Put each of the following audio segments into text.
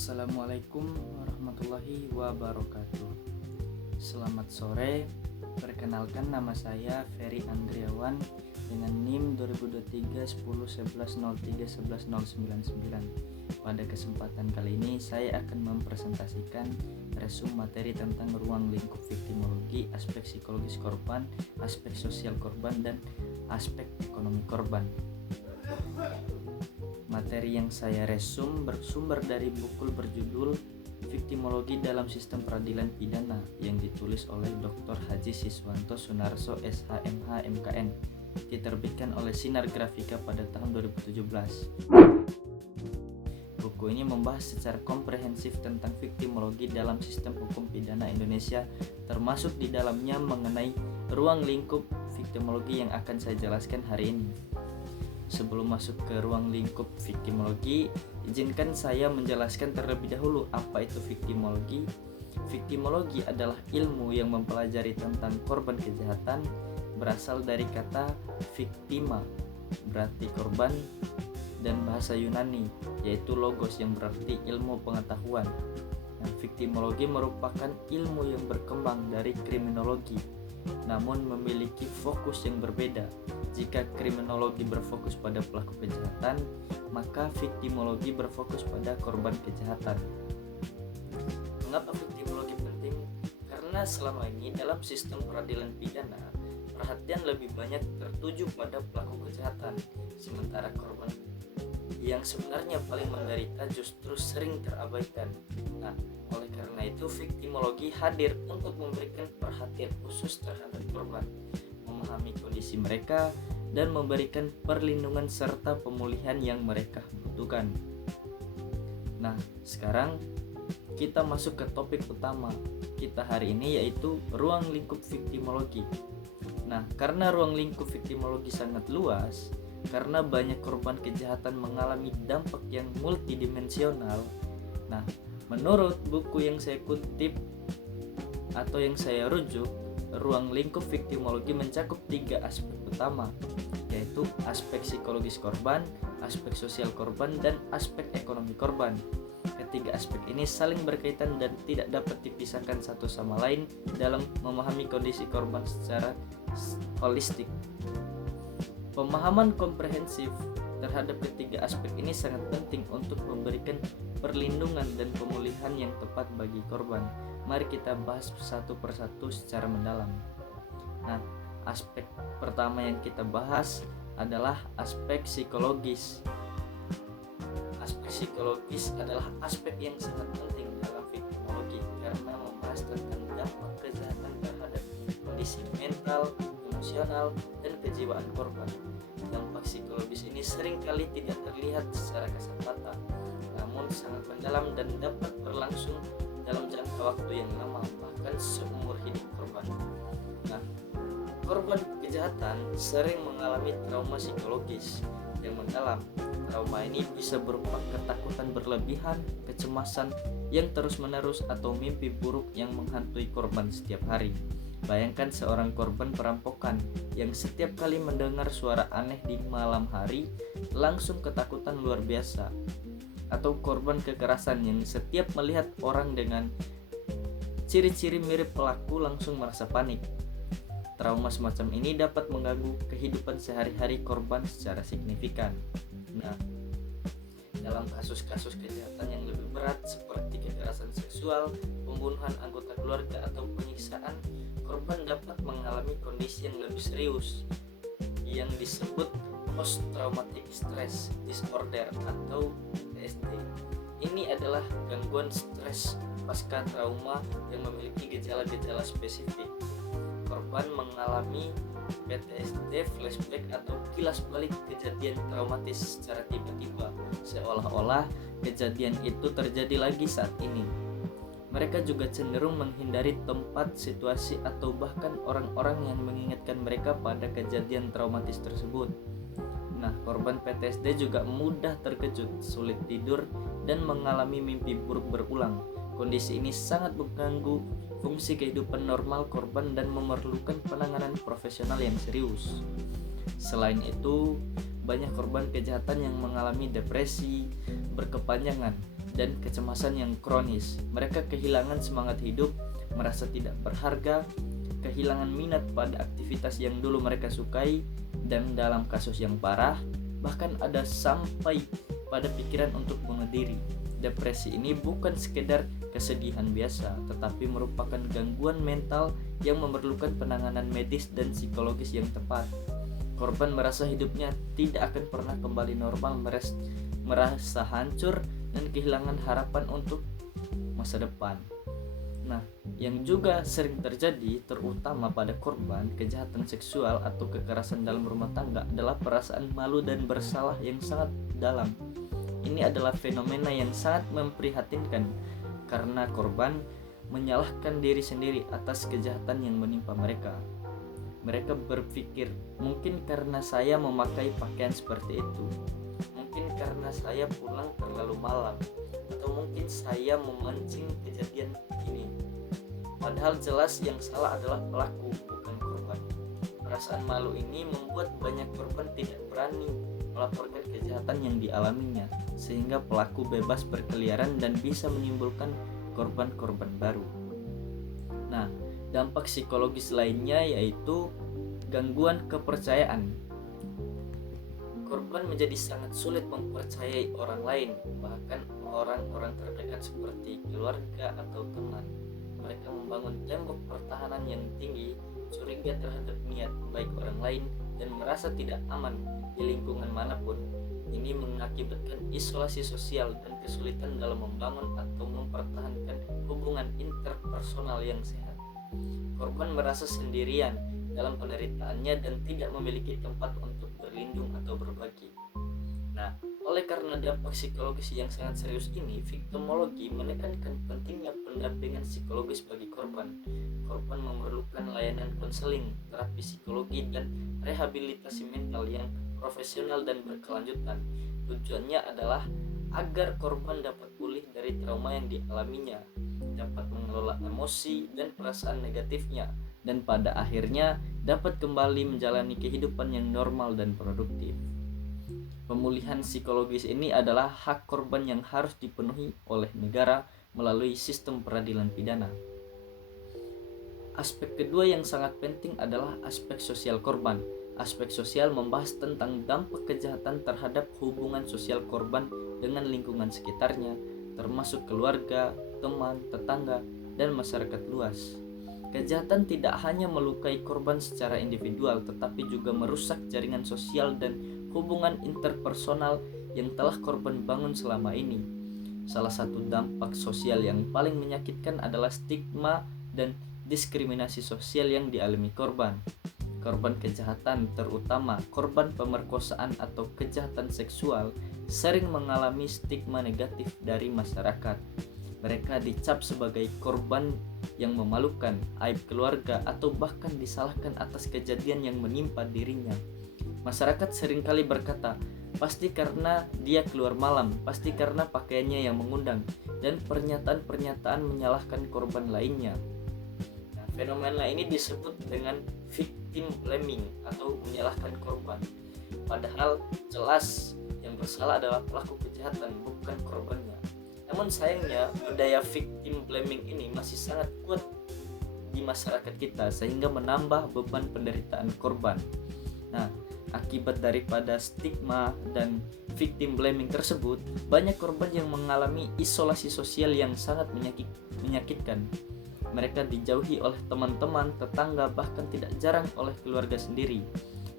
Assalamualaikum warahmatullahi wabarakatuh. Selamat sore. Perkenalkan, nama saya Ferry Andriawan dengan NIM 2023 10 11 03 11 099. Pada kesempatan kali ini saya akan mempresentasikan resum materi tentang ruang lingkup viktimologi, aspek psikologis korban, aspek sosial korban, dan aspek ekonomi korban. Materi yang saya resum bersumber dari buku berjudul Viktimologi dalam Sistem Peradilan Pidana yang ditulis oleh Dr. Haji Siswanto Sunarso SHMH MKN, diterbitkan oleh Sinar Grafika pada tahun 2017. Buku ini membahas secara komprehensif tentang viktimologi dalam sistem hukum pidana Indonesia, termasuk di dalamnya mengenai ruang lingkup viktimologi yang akan saya jelaskan hari ini. Sebelum masuk ke ruang lingkup viktimologi, izinkan saya menjelaskan terlebih dahulu apa itu viktimologi. Viktimologi adalah ilmu yang mempelajari tentang korban kejahatan, berasal dari kata victima, berarti korban, dan bahasa Yunani, yaitu logos yang berarti ilmu pengetahuan. Viktimologi merupakan ilmu yang berkembang dari kriminologi, namun memiliki fokus yang berbeda. Jika kriminologi berfokus pada pelaku kejahatan, maka viktimologi berfokus pada korban kejahatan. Mengapa viktimologi penting? Karena selama ini dalam sistem peradilan pidana, perhatian lebih banyak tertuju pada pelaku kejahatan, sementara korban yang sebenarnya paling menderita justru sering terabaikan. Oleh karena itu viktimologi hadir untuk memberikan perhatian khusus terhadap korban, memahami kondisi mereka, dan memberikan perlindungan serta pemulihan yang mereka butuhkan. Sekarang kita masuk ke topik utama kita hari ini, yaitu ruang lingkup viktimologi. Karena ruang lingkup viktimologi sangat luas, karena banyak korban kejahatan mengalami dampak yang multidimensional. Menurut buku yang saya kutip atau yang saya rujuk, ruang lingkup viktimologi mencakup 3 aspek utama, yaitu aspek psikologis korban, aspek sosial korban, dan aspek ekonomi korban. Ketiga aspek ini saling berkaitan dan tidak dapat dipisahkan satu sama lain dalam memahami kondisi korban secara holistik. Pemahaman komprehensif terhadap ketiga aspek ini sangat penting untuk memberikan perlindungan dan pemulihan yang tepat bagi korban. Mari kita bahas satu persatu secara mendalam. Aspek pertama yang kita bahas adalah aspek psikologis. Aspek psikologis adalah aspek yang sangat penting dalam viktimologi karena membahas tentang dampak kejahatan terhadap kondisi mental, emosional, dan kejiwaan korban. Dampak psikologis ini seringkali tidak terlihat secara kasat mata, namun sangat mendalam dan dapat berlangsung dalam jangka waktu yang lama, bahkan seumur hidup korban. Korban kejahatan sering mengalami trauma psikologis yang mendalam. Trauma ini bisa berupa ketakutan berlebihan, kecemasan yang terus-menerus, atau mimpi buruk yang menghantui korban setiap hari. Bayangkan seorang korban perampokan yang setiap kali mendengar suara aneh di malam hari langsung ketakutan luar biasa, atau korban kekerasan yang setiap melihat orang dengan ciri-ciri mirip pelaku langsung merasa panik. Trauma semacam ini dapat mengganggu kehidupan sehari-hari korban secara signifikan. Dalam kasus-kasus kejahatan yang lebih berat seperti kekerasan seksual, pembunuhan anggota keluarga, atau penyiksaan, korban dapat mengalami kondisi yang lebih serius yang disebut post traumatic stress disorder atau PTSD. Ini adalah gangguan stres pasca trauma yang memiliki gejala-gejala spesifik. Korban mengalami PTSD, flashback, atau kilas balik kejadian traumatis secara tiba-tiba, seolah-olah kejadian itu terjadi lagi saat ini. Mereka juga cenderung menghindari tempat, situasi, atau bahkan orang-orang yang mengingatkan mereka pada kejadian traumatis tersebut. Korban PTSD juga mudah terkejut, sulit tidur, dan mengalami mimpi buruk berulang. Kondisi ini sangat mengganggu fungsi kehidupan normal korban dan memerlukan penanganan profesional yang serius. Selain itu, banyak korban kejahatan yang mengalami depresi berkepanjangan dan kecemasan yang kronis. Mereka kehilangan semangat hidup, merasa tidak berharga, kehilangan minat pada aktivitas yang dulu mereka sukai, dan dalam kasus yang parah, bahkan ada sampai pada pikiran untuk bunuh diri. Depresi ini bukan sekedar kesedihan biasa, tetapi merupakan gangguan mental yang memerlukan penanganan medis dan psikologis yang tepat. Korban merasa hidupnya tidak akan pernah kembali normal, merasa hancur dan kehilangan harapan untuk masa depan. Nah, yang juga sering terjadi terutama pada korban kejahatan seksual atau kekerasan dalam rumah tangga adalah perasaan malu dan bersalah yang sangat dalam. Ini adalah fenomena yang sangat memprihatinkan karena korban menyalahkan diri sendiri atas kejahatan yang menimpa mereka. Mereka berpikir, mungkin karena saya memakai pakaian seperti itu, mungkin karena saya pulang terlalu malam, atau mungkin saya memancing kejadian ini. Padahal jelas yang salah adalah pelaku, bukan korban. Perasaan malu ini membuat banyak korban tidak berani melaporkan kejahatan yang dialaminya, sehingga pelaku bebas berkeliaran dan bisa menimbulkan korban-korban baru. Nah, dampak psikologis lainnya yaitu gangguan kepercayaan. Korban menjadi sangat sulit mempercayai orang lain, bahkan orang-orang terdekat seperti keluarga atau teman. Mereka membangun tembok pertahanan yang tinggi, curiga terhadap niat baik orang lain, dan merasa tidak aman di lingkungan manapun. Ini mengakibatkan isolasi sosial dan kesulitan dalam membangun atau mempertahankan hubungan interpersonal yang sehat. Korban merasa sendirian dalam penderitaannya dan tidak memiliki tempat untuk berlindung atau berbagi. Nah, oleh karena dampak psikologis yang sangat serius ini, viktimologi menekankan pentingnya pendampingan psikologis bagi korban. Korban memerlukan layanan konseling, terapi psikologi, dan rehabilitasi mental yang profesional dan berkelanjutan. Tujuannya adalah agar korban dapat pulih dari trauma yang dialaminya, dapat mengelola emosi dan perasaan negatifnya, dan pada akhirnya dapat kembali menjalani kehidupan yang normal dan produktif. Pemulihan psikologis ini adalah hak korban yang harus dipenuhi oleh negara melalui sistem peradilan pidana. Aspek kedua yang sangat penting adalah aspek sosial korban. Aspek sosial membahas tentang dampak kejahatan terhadap hubungan sosial korban dengan lingkungan sekitarnya, termasuk keluarga, teman, tetangga, dan masyarakat luas. Kejahatan tidak hanya melukai korban secara individual, tetapi juga merusak jaringan sosial dan hubungan interpersonal yang telah korban bangun selama ini. Salah satu dampak sosial yang paling menyakitkan adalah stigma dan diskriminasi sosial yang dialami korban. Korban kejahatan, terutama korban pemerkosaan atau kejahatan seksual, sering mengalami stigma negatif dari masyarakat. Mereka dicap sebagai korban yang memalukan, aib keluarga, atau bahkan disalahkan atas kejadian yang menimpa dirinya. Masyarakat seringkali berkata, pasti karena dia keluar malam, pasti karena pakaiannya yang mengundang, dan pernyataan-pernyataan menyalahkan korban lainnya. Nah, fenomena ini disebut dengan victim blaming atau menyalahkan korban. Padahal jelas yang bersalah adalah pelaku kejahatan, bukan korbannya. Namun sayangnya budaya victim blaming ini masih sangat kuat di masyarakat kita sehingga menambah beban penderitaan korban. Nah, akibat daripada stigma dan victim blaming tersebut, banyak korban yang mengalami isolasi sosial yang sangat menyakitkan. Mereka dijauhi oleh teman-teman, tetangga, bahkan tidak jarang oleh keluarga sendiri.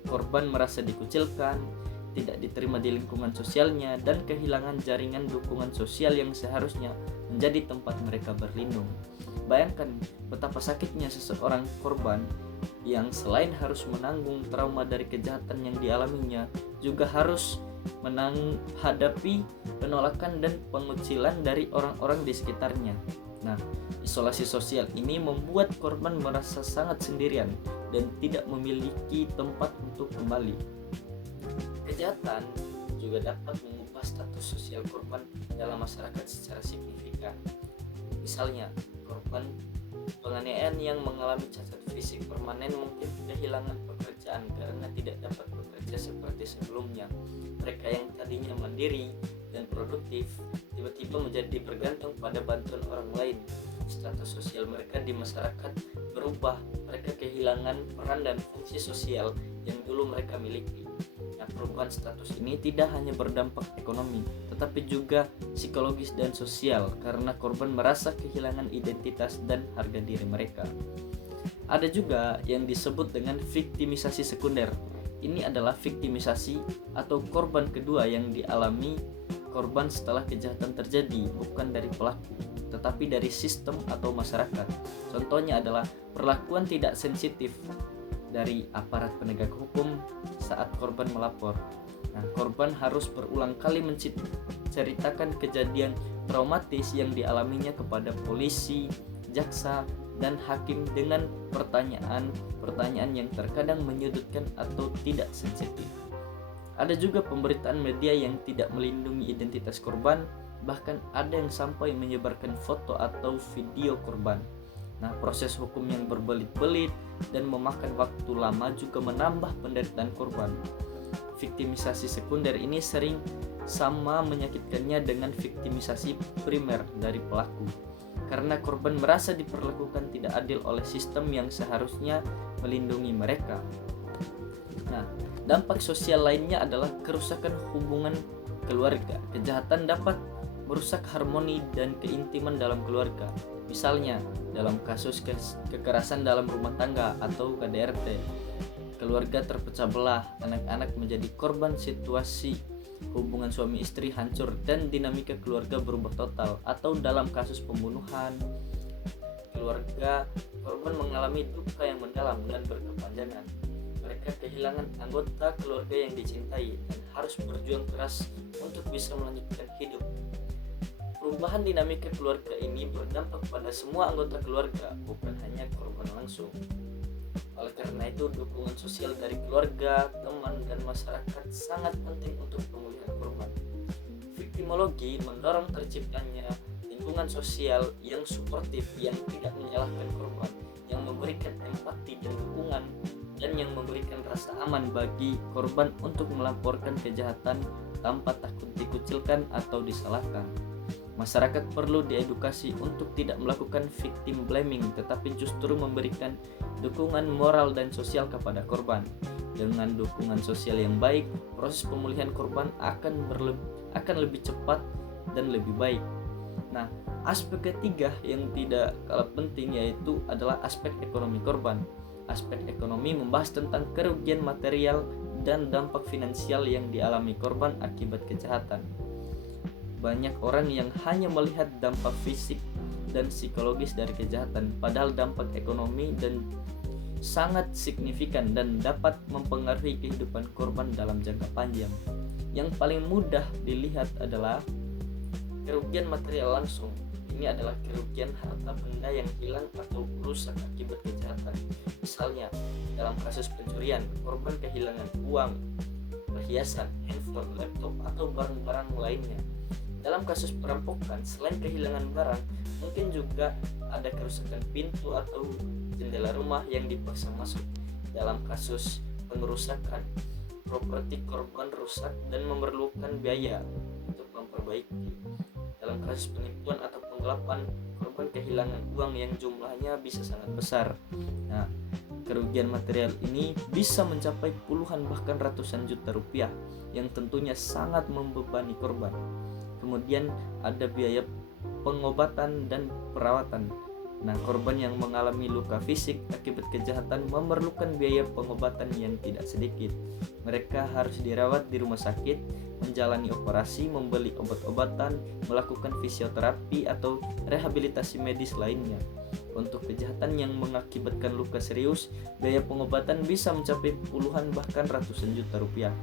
Korban merasa dikucilkan, tidak diterima di lingkungan sosialnya, dan kehilangan jaringan dukungan sosial yang seharusnya menjadi tempat mereka berlindung. Bayangkan betapa sakitnya seseorang korban yang selain harus menanggung trauma dari kejahatan yang dialaminya, juga harus menghadapi penolakan dan pengucilan dari orang-orang di sekitarnya. Nah, isolasi sosial ini membuat korban merasa sangat sendirian dan tidak memiliki tempat untuk kembali. Kejahatan juga dapat mengubah status sosial korban dalam masyarakat secara signifikan. Misalnya, korban penganiayaan yang mengalami cacat fisik permanen mungkin kehilangan pekerjaan karena tidak dapat bekerja seperti sebelumnya. Mereka yang tadinya mandiri dan produktif tiba-tiba tiba-tiba menjadi bergantung pada bantuan orang lain. Status sosial mereka di masyarakat berubah, mereka kehilangan peran dan fungsi sosial yang dulu mereka miliki. Nah, perubahan status ini tidak hanya berdampak ekonomi, tetapi juga psikologis dan sosial karena korban merasa kehilangan identitas dan harga diri mereka. Ada juga yang disebut dengan viktimisasi sekunder. Ini adalah viktimisasi atau korban kedua yang dialami korban setelah kejahatan terjadi, bukan dari pelaku, tetapi dari sistem atau masyarakat. Contohnya adalah perlakuan tidak sensitif dari aparat penegak hukum saat korban melapor. Nah, korban harus berulang kali menceritakan kejadian traumatis yang dialaminya kepada polisi, jaksa, dan hakim dengan pertanyaan yang terkadang menyudutkan atau tidak sensitif. Ada juga pemberitaan media yang tidak melindungi identitas korban, bahkan ada yang sampai menyebarkan foto atau video korban. Nah, proses hukum yang berbelit-belit dan memakan waktu lama juga menambah penderitaan korban. Viktimisasi sekunder ini sering sama menyakitkannya dengan viktimisasi primer dari pelaku, karena korban merasa diperlakukan tidak adil oleh sistem yang seharusnya melindungi mereka. Nah, dampak sosial lainnya adalah kerusakan hubungan keluarga. Kejahatan dapat merusak harmoni dan keintiman dalam keluarga. Misalnya, dalam kasus kekerasan dalam rumah tangga atau KDRT, keluarga terpecah belah, anak-anak menjadi korban situasi hubungan suami istri hancur dan dinamika keluarga berubah total. Atau dalam kasus pembunuhan, keluarga korban mengalami duka yang mendalam dan berkepanjangan. Mereka kehilangan anggota keluarga yang dicintai dan harus berjuang keras untuk bisa melanjutkan hidup. Perubahan dinamika keluarga ini berdampak pada semua anggota keluarga, bukan hanya korban langsung. Oleh karena itu, dukungan sosial dari keluarga, teman, dan masyarakat sangat penting untuk pemulihan korban. Viktimologi mendorong terciptanya lingkungan sosial yang suportif, yang tidak menyalahkan korban, yang memberikan empati dan dukungan, dan yang memberikan rasa aman bagi korban untuk melaporkan kejahatan tanpa takut dikucilkan atau disalahkan. Masyarakat perlu diedukasi untuk tidak melakukan victim blaming, tetapi justru memberikan dukungan moral dan sosial kepada korban. Dengan dukungan sosial yang baik, proses pemulihan korban akan lebih cepat dan lebih baik. Nah, aspek ketiga yang tidak kalah penting yaitu adalah aspek ekonomi korban. Aspek ekonomi membahas tentang kerugian material dan dampak finansial yang dialami korban akibat kejahatan. Banyak orang yang hanya melihat dampak fisik dan psikologis dari kejahatan, padahal dampak ekonomi dan sangat signifikan dan dapat mempengaruhi kehidupan korban dalam jangka panjang. Yang paling mudah dilihat adalah kerugian material langsung. Ini adalah kerugian harta benda yang hilang atau rusak akibat kejahatan. Misalnya, dalam kasus pencurian, korban kehilangan uang, perhiasan, handphone, laptop, atau barang-barang lainnya. Dalam kasus perampokan, selain kehilangan barang, mungkin juga ada kerusakan pintu atau jendela rumah yang dipaksa masuk. Dalam kasus pengerusakan, properti korban rusak dan memerlukan biaya untuk memperbaiki. Dalam kasus penipuan atau penggelapan, korban kehilangan uang yang jumlahnya bisa sangat besar. Nah, kerugian material ini bisa mencapai puluhan bahkan ratusan juta rupiah yang tentunya sangat membebani korban. Kemudian ada biaya pengobatan dan perawatan. Nah, korban yang mengalami luka fisik akibat kejahatan memerlukan biaya pengobatan yang tidak sedikit. Mereka harus dirawat di rumah sakit, menjalani operasi, membeli obat-obatan, melakukan fisioterapi atau rehabilitasi medis lainnya. Untuk kejahatan yang mengakibatkan luka serius, biaya pengobatan bisa mencapai puluhan bahkan ratusan juta rupiah.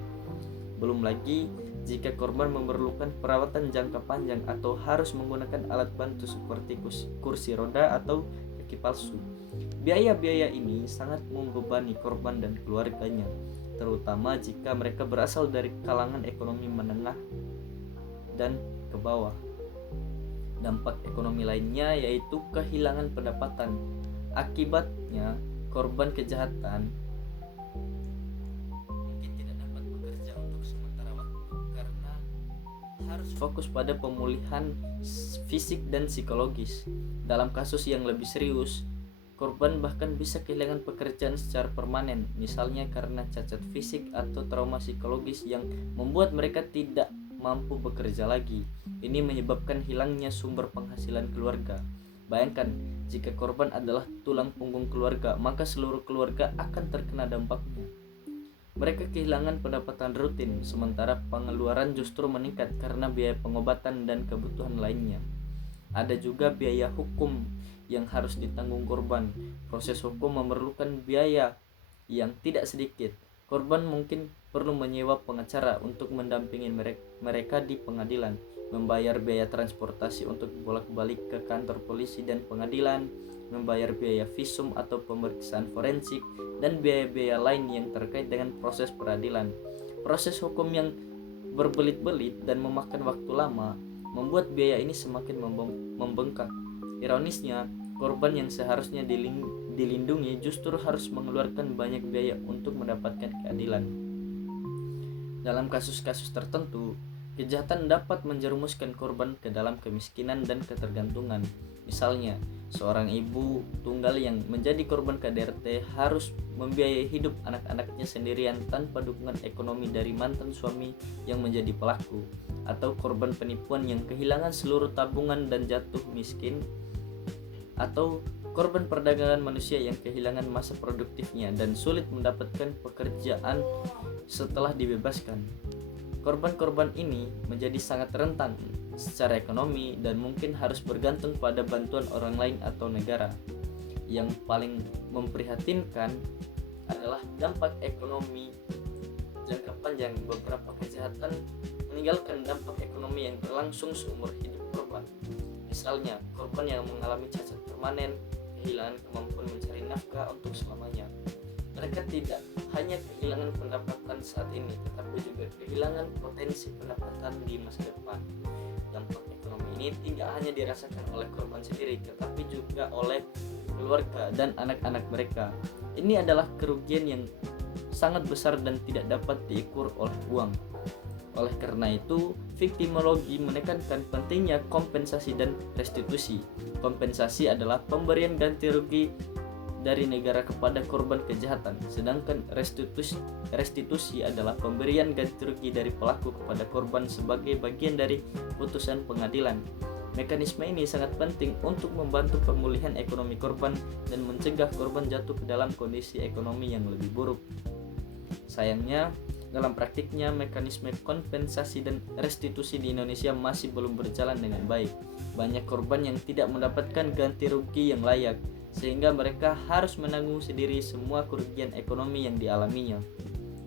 Belum lagi jika korban memerlukan perawatan jangka panjang atau harus menggunakan alat bantu seperti kursi roda atau kaki palsu. Biaya-biaya ini sangat membebani korban dan keluarganya, terutama jika mereka berasal dari kalangan ekonomi menengah dan ke bawah. Dampak ekonomi lainnya yaitu kehilangan pendapatan. Akibatnya, korban kejahatan mungkin tidak dapat bekerja untuk sementara waktu karena harus fokus pada pemulihan fisik dan psikologis. Dalam kasus yang lebih serius, korban bahkan bisa kehilangan pekerjaan secara permanen, misalnya karena cacat fisik atau trauma psikologis yang membuat mereka tidak mampu bekerja lagi. Ini menyebabkan hilangnya sumber penghasilan keluarga. Bayangkan, jika korban adalah tulang punggung keluarga, maka seluruh keluarga akan terkena dampaknya. Mereka kehilangan pendapatan rutin, sementara pengeluaran justru meningkat karena biaya pengobatan dan kebutuhan lainnya. Ada juga biaya hukum yang harus ditanggung korban. Proses hukum memerlukan biaya yang tidak sedikit. Korban mungkin perlu menyewa pengacara untuk mendampingi mereka di pengadilan, membayar biaya transportasi untuk bolak-balik ke kantor polisi dan pengadilan, membayar biaya visum atau pemeriksaan forensik, dan biaya-biaya lain yang terkait dengan proses peradilan. Proses hukum yang berbelit-belit dan memakan waktu lama membuat biaya ini semakin membengkak. Ironisnya, korban yang seharusnya dilindungi justru harus mengeluarkan banyak biaya untuk mendapatkan keadilan. Dalam kasus-kasus tertentu, kejahatan dapat menjerumuskan korban ke dalam kemiskinan dan ketergantungan. Misalnya, seorang ibu tunggal yang menjadi korban KDRT harus membiayai hidup anak-anaknya sendirian tanpa dukungan ekonomi dari mantan suami yang menjadi pelaku, atau korban penipuan yang kehilangan seluruh tabungan dan jatuh miskin, atau korban perdagangan manusia yang kehilangan masa produktifnya dan sulit mendapatkan pekerjaan setelah dibebaskan. Korban-korban ini menjadi sangat rentan secara ekonomi dan mungkin harus bergantung pada bantuan orang lain atau negara. Yang paling memprihatinkan adalah dampak ekonomi jangka panjang. Beberapa kejahatan meninggalkan dampak ekonomi yang berlangsung seumur hidup korban. Misalnya, korban yang mengalami cacat permanen, kehilangan kemampuan mencari nafkah untuk selamanya. Mereka tidak hanya kehilangan pendapatan saat ini, tetapi juga kehilangan potensi pendapatan di masa depan. Dampak ekonomi ini tidak hanya dirasakan oleh korban sendiri, tetapi juga oleh keluarga dan anak-anak mereka. Ini adalah kerugian yang sangat besar dan tidak dapat diukur oleh uang. Oleh karena itu, viktimologi menekankan pentingnya kompensasi dan restitusi. Kompensasi adalah pemberian ganti rugi dari negara kepada korban kejahatan, sedangkan restitusi adalah pemberian ganti rugi dari pelaku kepada korban sebagai bagian dari putusan pengadilan. Mekanisme ini sangat penting untuk membantu pemulihan ekonomi korban dan mencegah korban jatuh ke dalam kondisi ekonomi yang lebih buruk. Sayangnya, dalam praktiknya mekanisme kompensasi dan restitusi di Indonesia masih belum berjalan dengan baik. Banyak korban yang tidak mendapatkan ganti rugi yang layak, sehingga mereka harus menanggung sendiri semua kerugian ekonomi yang dialaminya.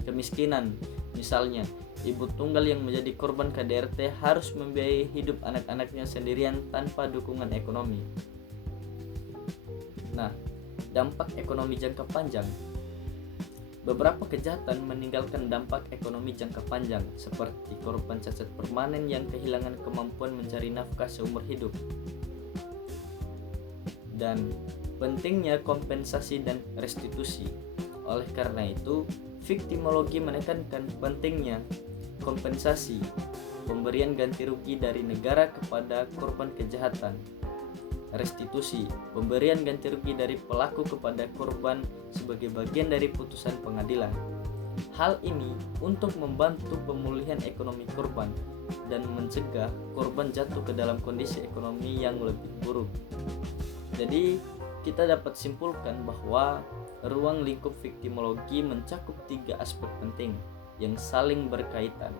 Kemiskinan, misalnya, ibu tunggal yang menjadi korban KDRT harus membiayai hidup anak-anaknya sendirian tanpa dukungan ekonomi. Nah, dampak ekonomi jangka panjang. Beberapa kejahatan meninggalkan dampak ekonomi jangka panjang, seperti korban cacat permanen yang kehilangan kemampuan mencari nafkah seumur hidup. Dan pentingnya kompensasi dan restitusi. Oleh karena itu, viktimologi menekankan pentingnya kompensasi, pemberian ganti rugi dari negara kepada korban kejahatan. Restitusi, pemberian ganti rugi dari pelaku kepada korban sebagai bagian dari putusan pengadilan. Hal ini untuk membantu pemulihan ekonomi korban dan mencegah korban jatuh ke dalam kondisi ekonomi yang lebih buruk. Jadi, kita dapat simpulkan bahwa ruang lingkup viktimologi mencakup 3 aspek penting yang saling berkaitan.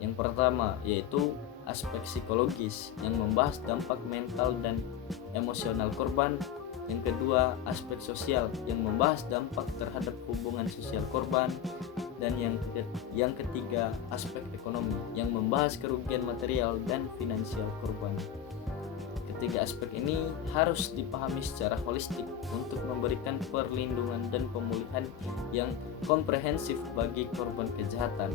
Yang pertama yaitu aspek psikologis yang membahas dampak mental dan emosional korban. Yang kedua, aspek sosial yang membahas dampak terhadap hubungan sosial korban. Dan yang ketiga, aspek ekonomi yang membahas kerugian material dan finansial korban. Ketiga aspek ini harus dipahami secara holistik untuk memberikan perlindungan dan pemulihan yang komprehensif bagi korban kejahatan.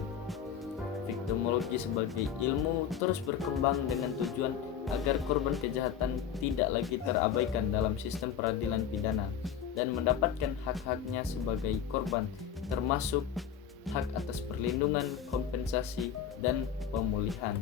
Viktimologi sebagai ilmu terus berkembang dengan tujuan agar korban kejahatan tidak lagi terabaikan dalam sistem peradilan pidana dan mendapatkan hak-haknya sebagai korban, termasuk hak atas perlindungan, kompensasi, dan pemulihan.